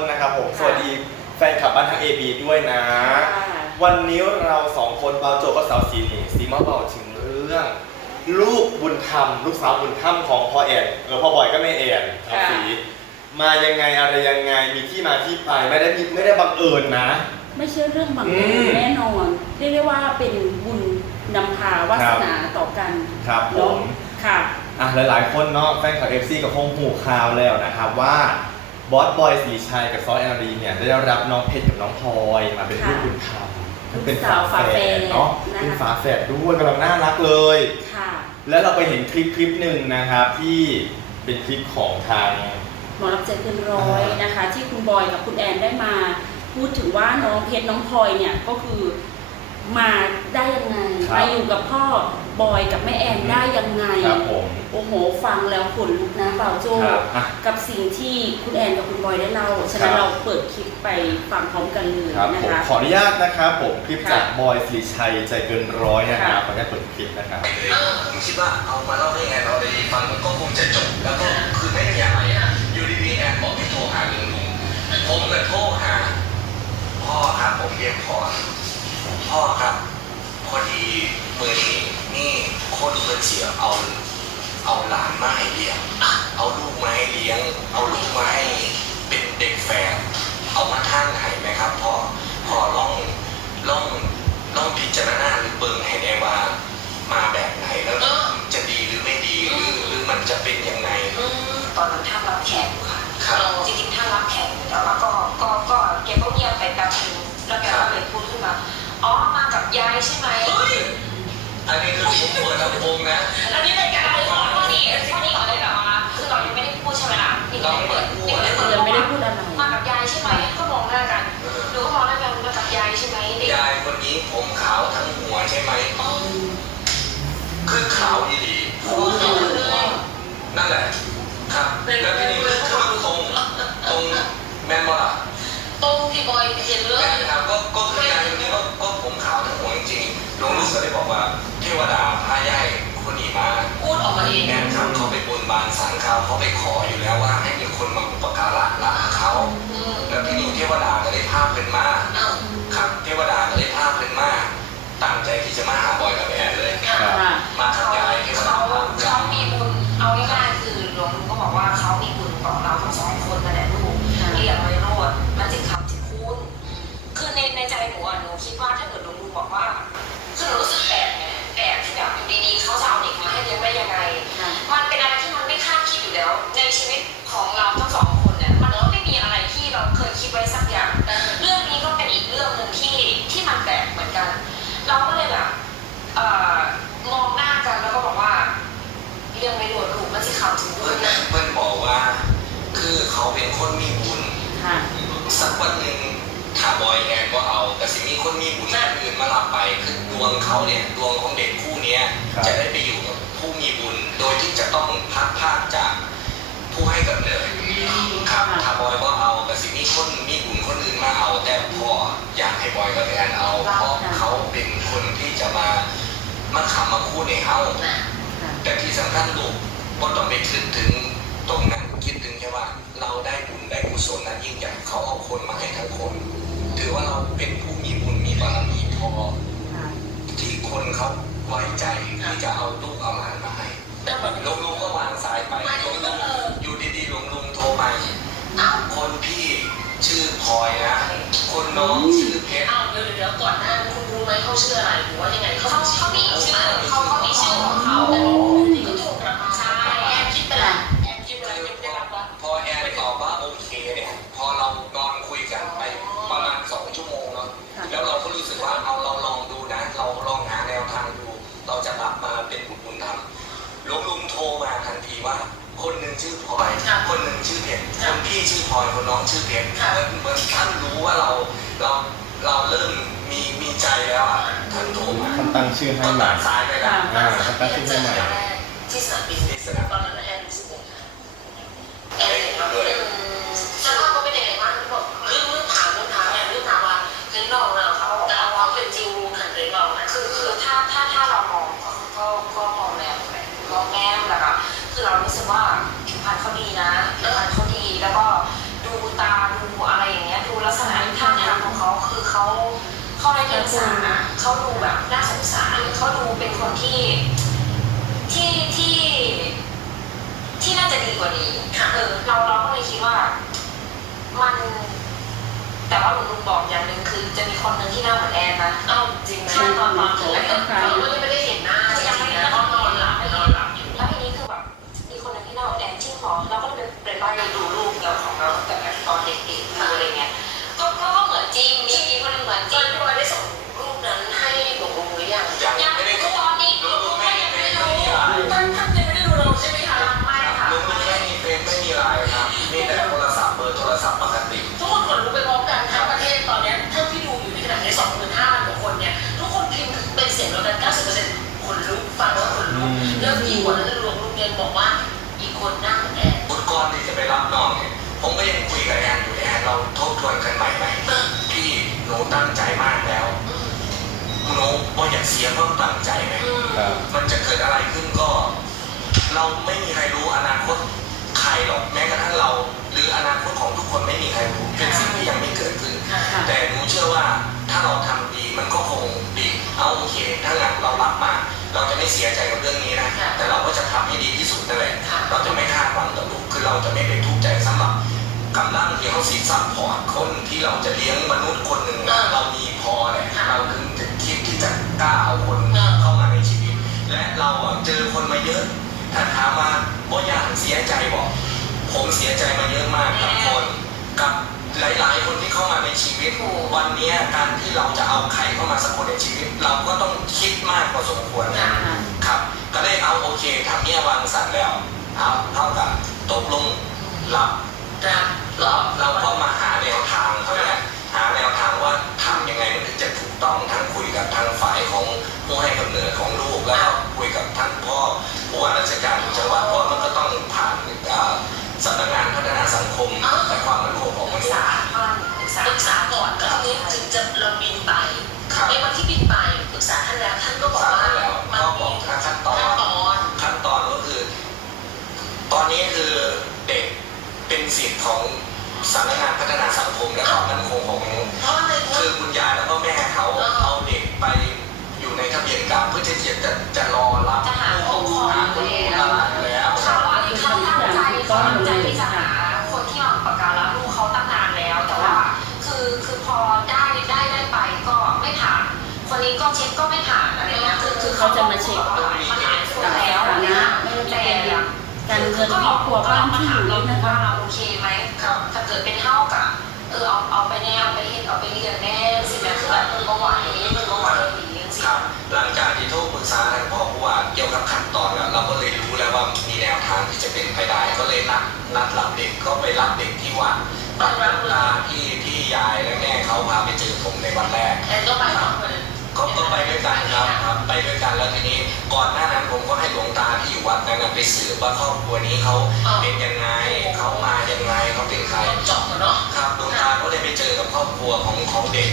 คนนะครับผม สวัสดีแฟนคลับบ้านทั้ง AB ด้วยนะค่ะวันนี้เราสองคนเบาโจก็สาวสีนี่สีมาเบาถึงเรื่อง ลูกบุญธรรม ลูกสาวบุญธรรมของพ่อแอนเออพ่อบอยก็ไม่แอนสาวสี มายังไงอะไรยังไงมีที่มาที่ไปไม่ได้มีไม่ได้บังเอิญนะ ไม่ใช่เรื่องบังอืเอิมญแน่นอนเรียกได้ว่าเป็นบุญนำพาวาสนาต่อกันครับผเนาะมค่ะอะหลายๆ คนเนาะแฟนคลับเอฟซีกับคงหูข่าวแล้วนะครับว่า บอสบอยสีชัยกับซอสแอนดีเนี่ยได้รับน้องเพชรกับน้องพลอยมาเป็นลูกค่ะบุญธรรมลูกเป็นสาวฝาแฝดเนาะนะคะเป็นฝาแฝดด้วยกำลังน่ารักเลยค่ะแล้วเราไปเห็นคลิปคลิปหนึ่งนะครับที่เป็นคลิปของทางหมอรับใจเกินร้อยนะคะ ที่คุณบอยกับคุณแอนได้มา พูดถึงว่าน้องเพชรน้องพลอยเนี่ยก็คือมาได้ยังไงครับมาอยู่กับพ่อ บอยกับแม่แอนได้ยังไง ครับผม โอ้โห ฟังแล้วขนลุกนะเบาโจครับอะกับสิ่งที่คุณแอนกับคุณบอยได้เล่าฉะนั้นครับ เราเปิดคลิปไปฟังพร้อมกันเลยครับนะผมคะ ขออนุญาตนะครับผมคลิปค่ะจากบอยสิริชัยใจเกินร้อยนะครับค่ะขออนุญาตเปิดคลิปนะครับเลยผมคิดว่าเอามาเล่าได้ไงเราได้ฟังมันก็คงจะจบแล้วก็คือไม่มีอะไรอะอยู่ดีๆแอนบอกให้โทรหาลุงลุงผมเลยโทรหาพ่อครับผมเรียกพ่อพ่อครับ พอดีมือนี่ นี่คนเพื่นเสียเอาเอาหลานมาให้เลี้ยง เอาลูกมาให้เลี้ยงเอา อันนี้คือผมเปิดลำโพงนะแล้วนี่รายการอะไรก่อนข้อนี้ข้อนี้ก่อนเลยแบบว่าคือเรายังไม่ได้พูดใช่ไหมล่ะนี่เราเปิดนี่ก็เลยเปิดยังไม่ได้พูดอะไรมากับยายใช่ไหมก็มองหน้ากันหนูก็มองหน้ากันมากับยายใช่ไหมเด็กยายคนนี้ผมขาวทั้งหัวใช่ไหมอ๋อคือขาวดีดีนั่นแหละครับแล้วทีนี้ บนบานสารเขาเขาไปขออยู่แล้วว่าให้มีคนมาอุปการะหลานเขาอืมแล้วที่นี่เทวดาก็ได้ภาพเป็นมาเอ้าครับเทวดาก็ได้ภาพเป็นมาตั้งใจที่จะมาหา คนมีบุญค่ะสักวันหนึ่งถ้าบอยแอนก็เอา แต่สิมีคนมีบุญคนอื่นมารับไปคือดวงเขาเนี่ยดวงของเด็กคู่เนี้ยครับ จะได้ไปอยู่กับผู้มีบุญโดยที่จะต้องพัดพรากจากผู้ให้กำเนิดครับค่ะถ้าบอยก็เอาแต่สิมีคนมีบุญคนอื่นมาเอา แต่พ่ออยากให้บอยกับแอนเอาเพราะเขาเป็นคนที่จะมามาขำมาคู่ในเฮานะค่ะ แต่ที่สำคัญลูกว่าต้องไปคิดถึงตรงนั้น ศลนั้นยิ่งใหญ่เขาเอาคนมาให้ทั้งคน ถือว่าเราเป็นผู้มีบุญมีบารมีพอค่ะที่คนเขาไว้ใจที่จะเอาลูกเอาหลานมาให้แล้วเหมือนลุงลุงก็วางสายไปลุงลุงอยู่ดีๆลุงลุงโทรมาเอ้าคนพี่ชื่อพลอยนะคนน้องชื่อเพชรเอ้าเดี๋ยวเดี๋ยวก่อนหน้านั้นคุณรู้ไหมเขาชื่ออะไรหรือว่ายังไงเขาเขามีชื่อเขาเขามีชื่อของเขา ชื่อให้ใหม่อ่าตั้งชื่อให้ใหม่ที่สนามบินตอนนั้นแอนรู้สึกยังไงแอนสาเขาเป็นยังไงบ้างบอกลืมลืมถามลืมถามเนี่ยลืมถามว่าเล่นนอกเราเขาแต่เอาความเป็นจริงขันเลยเราคือคือถ้าถ้าถ้าเรามองก็ก็มองแง่มองแง่แล้วก็คือเรารู้สึกว่าพรรณเขาดีนะผิพรรเขาดีแล้วก็ดูตาดูอะไรอย่างเงี้ยดูลักษณะท่าทางของเขาคือเขาเขาได้เรียนศึกษา เขาดูแบบน่าสงสารเขาดูเป็นคนที่ที่ที่ที่น่าจะดีกว่านี้เออเราเราก็เลยคิดว่า มัน แต่ว่าลุงบอกอย่างหนึ่งคือ จะมีคนหนึ่งที่น่าเหมือนแอนนะเอ้าจริงไหมใช่ตอนตอนถึงแล้วก็ไม่ได้ ตั้งใจมากแล้วหนูว่าอยากเสียความตั้งใจไหมอืมครับมันจะเกิดอะไรขึ้นก็ เราไม่มีใครรู้อนาคตใครหรอกแม้กระทั่งเรา หรืออนาคตของทุกคนไม่มีใครรู้เป็นสิ่งที่ยังไม่เกิดขึ้นค่ะแต่หนูเชื่อว่าถ้าเราทำดีมันก็คงดีเอาโอเคถ้างั้นเรารับมาเราจะไม่เสียใจกับเรื่องนี้นะค่ะแต่เราก็จะทำให้ดีที่สุดนั่นแหละค่ะเราจะไม่คาดหวังกับลูกคือเราจะไม่ไปทุ กำลังที่เขาสีซัพพอร์ตคนที่เราจะเลี้ยงมนุษย์คนหนึ่งนะเรามีพอแหละเราถึงจะคิดที่จะกล้าเอาคนเข้ามาในชีวิต และเราอะเจอคนมาเยอะถ้าถามว่าบ่อยากเสียใจบอก ผมเสียใจมาเยอะมากกับคนกับหลาย ๆ คนที่เข้ามาในชีวิตวันนี้การที่เราจะเอาใครเข้ามาสักคนในชีวิต เราก็ต้องคิดมากพอสมควรนะค่ะครับ ก็ได้เอาโอเคทำเนี่ยวางสันแล้วเอาเท่ากับตกลงหลับรับ เราเราก็มาหาแนวทางเขาเนี่ยหาแนวทางว่าทำยังไงมันถึงจะถูกต้องทั้งคุยกับทางฝ่ายของผู้ให้กำเนิดของลูกแล้วก็คุยกับท่านพ่อผู้ว่าราชการจังหวัด สำนักงานพัฒนาสังคมและความมั่นคงของมนุษย์ งินครอบครัวบ้านที่อยู่เรานี่ดูนะคะว่าเราโอเคไหมครับถ้าเกิดเป็นเท่ากับเออเอาเอาไปแน่เอาไปเฮ็ดเอาไปเรียนแน่สิแม่คือแบบเออก็ไหวมันก็ไหวดีจังสิครับหลังจากที่โทรปรึกษาทางพ่อผู้ว่าเกี่ยวกับขั้นตอนแล้วเราก็เลยรู้แล้วว่ามีแนวทางที่จะเป็นไปได้ก็เลยนัดนัดรับเด็กก็ไปรับเด็กที่วัดรับหลวงตาที่ที่ยายและแม่เขาพาไปเจอผมในวันแรกก็ไปก็ก็ไป ไปสืบว่าครอบครัวนี้เขาเป็นยังไงเขามายังไงเขาเป็นใครเจาะเนาะครับหลวงตาก็เลยไปเจอกับครอบครัวของของเด็ก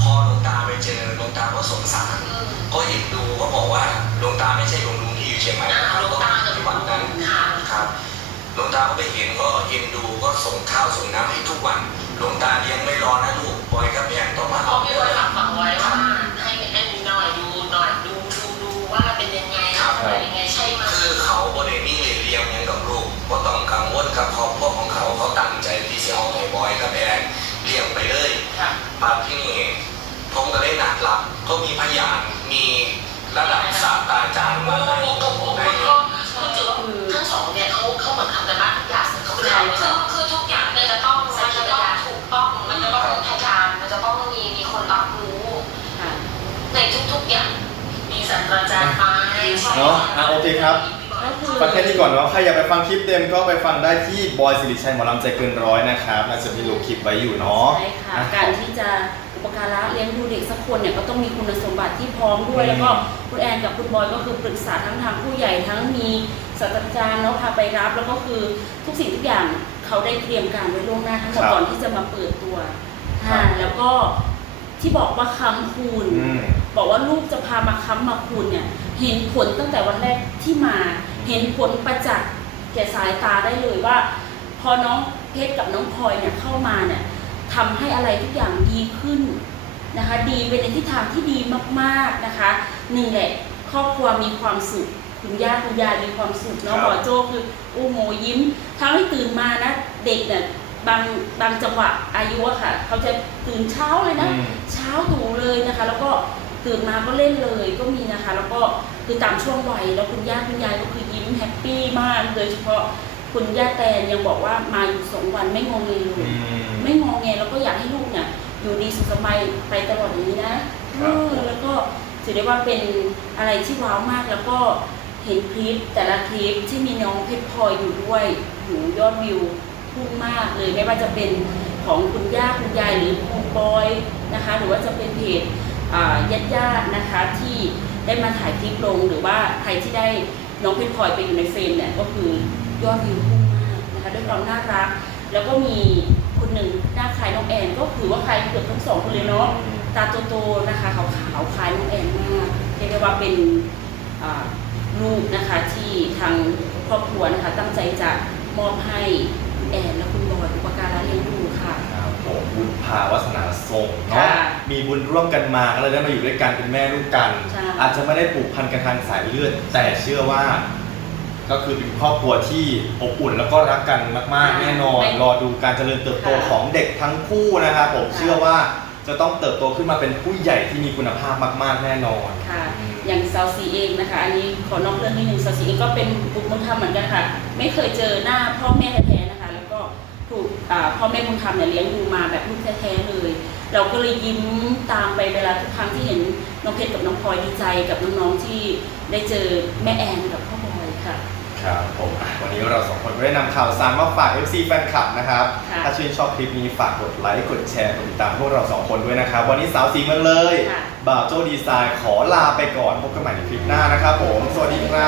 พอหลวงตาไปเจอหลวงตาก็สงสารก็เห็นดูก็บอกว่าหลวงตาไม่ใช่หลวงลุงที่อยู่เชียงใหม่ครับหลวงก็ตาที่วัดนั้นค่ะครับหลวงตาก็ไปเห็นก็เห็นดูก็ส่งข้าวส่งน้ำให้ทุก มาที่นี่ผมก็ได้นักหลับก็มีพยานมีระดับศาสตราจารย์มาโหในโอ้โหในมันก็คือทั้งสองเนี่ยเขาเขาเหมือนทำกันบ้านทุกอย่างเขาไม่ได้คือคือทุกอย่างมันจะต้องมันจะต้องถูกต้องมันจะต้องพยานมันจะต้องมีมีคนรับรู้ ในทุกๆอย่างมีศาสตราจารย์มาเนาะอะโอเคครับ ฟังแค่นี้ก่อนเนาะใครอยากไปฟังคลิปเต็มก็ไปฟังได้ที่บอยสิริชัยหมอลำใจเกินร้อยนะครับน่าจะมีลงคลิปไว้อยู่เนาะ ใช่ค่ะอะ การที่จะอุปการะเลี้ยงดูเด็กสักคนเนี่ยก็ต้องมีคุณสมบัติที่พร้อมด้วยอืมแล้วก็คุณแอนกับคุณบอยก็คือปรึกษาทั้งทางผู้ใหญ่ทั้งมีศาสตราจารย์เนาะพาไปรับ แล้วก็คือทุกสิ่งทุกอย่างเขาได้เตรียมการไว้ล่วงหน้าทั้งหมดก่อนที่จะมาเปิดตัวค่ะแล้วก็ ที่บอกว่าค้ำคูณ อืม บอกว่าลูกจะพามาค้ำมาคูณเนี่ย เห็นผลตั้งแต่วันแรกที่มา เห็นผลประจักษ์แก่สายตาได้เลยว่า พอน้องเพชรกับน้องพลอยเนี่ยเข้ามาเนี่ยทำให้อะไรทุกอย่างดีขึ้นนะคะ ดีไปในทิศทางที่ดีมากๆนะคะหนึ่งแหละครอบครัวมีความสุขคุณย่าคุณยายมีความสุขเนาะครับ หมอโจคืออู้โมยิ้มถ้าไม่ตื่นมานะเด็กเนี่ย บางบางจังหวะอายุอะค่ะเขาจะตื่นเช้าเลยนะ อืม เช้าตรู่เลยนะคะ แล้วก็ตื่นมาก็เล่นเลยก็มีนะคะ แล้วก็คือตามช่วงวัยแล้วคุณย่าคุณยายก็คือยิ้มแฮปปี้มากโดยเฉพาะคุณย่าแตนยังบอกว่ามาอยู่สองวันไม่งงเลยอืมไม่งองแงแล้วก็อยากให้ลูกเนี่ยอยู่ดีสุขสบายไปตลอดอย่างนี้นะครับ เออแล้วก็ถือได้ว่าเป็นอะไรที่ว้าวมากแล้วก็เห็นคลิปแต่ละคลิปที่มีน้องเพชรพลอยอยู่ด้วยหูยอดวิว พุ่งมากเลยไม่ว่าจะเป็นของคุณย่าคุณยายหรือคุณบอยนะคะหรือว่าจะเป็นเพจญาติญาตินะคะที่ได้มาถ่ายคลิปลงหรือว่าใครที่ได้น้องเพชรพลอยไปอยู่ในเฟรมเนี่ยก็คือยอดวิวพุ่งมากนะคะด้วยความน่ารัก แล้วก็มีคนหนึ่งหน้าคล้ายน้องแอนก็คือว่าคล้ายเกือบทั้งสองคนเลยเนาะตาโตๆนะคะขาวๆคล้ายน้องแอนมากเรียกได้ว่าเป็นลูกนะคะที่ทางครอบครัวนะคะตั้งใจจะมอบให้ แอนและคุณบอยอุปการะเลี้ยงดูค่ะ ครับผมบุญพาวาสนาส่งเนาะค่ะมีบุญร่วมกันมาก็เลยได้มาอยู่ด้วยกันเป็นแม่ลูกกัน ใช่ อาจจะไม่ได้ผูกพันกันทางสายเลือด แต่เชื่อว่า ก็คือเป็นครอบครัวที่อบอุ่นแล้วก็รักกันมาก ๆ แน่นอน รอดูการเจริญเติบโตของเด็กทั้งคู่นะครับผมเชื่อว่าจะต้องเติบโตขึ้นมาเป็นผู้ใหญ่ที่มีคุณภาพมาก ๆ แน่นอน ค่ะ อย่างซาวซีเองนะคะ อันนี้ขอนอกเรื่องนิดนึงซาวซีเองก็เป็นบุตรบุญธรรมเหมือนกันค่ะ ไม่เคยเจอหน้าพ่อแม่แท้ ถูกอ่าพ่อแม่บุญธรรมเนี่ยเลี้ยงดูมาแบบลูกแท้ๆเลย เราก็เลยยิ้มตามไปเวลาทุกครั้งที่เห็นน้องเพชรกับน้องพลอยดีใจกับน้องๆที่ได้เจอแม่แอนกับพ่อบอยค่ะ ครับผมอะวันนี้เราสองคนก็ได้นำข่าวสารมาฝาก FC แฟนคลับนะครับ ค่ะ ถ้าชื่นชอบคลิปนี้ฝากกดไลค์กดแชร์กดติดตามพวกเราสองคนด้วยนะครับ วันนี้สาวสีเมืองเลย ค่ะ บ่าวโจดีไซน์ขอลาไปก่อนพบกันใหม่ในคลิปหน้านะครับผม สวัสดีครับ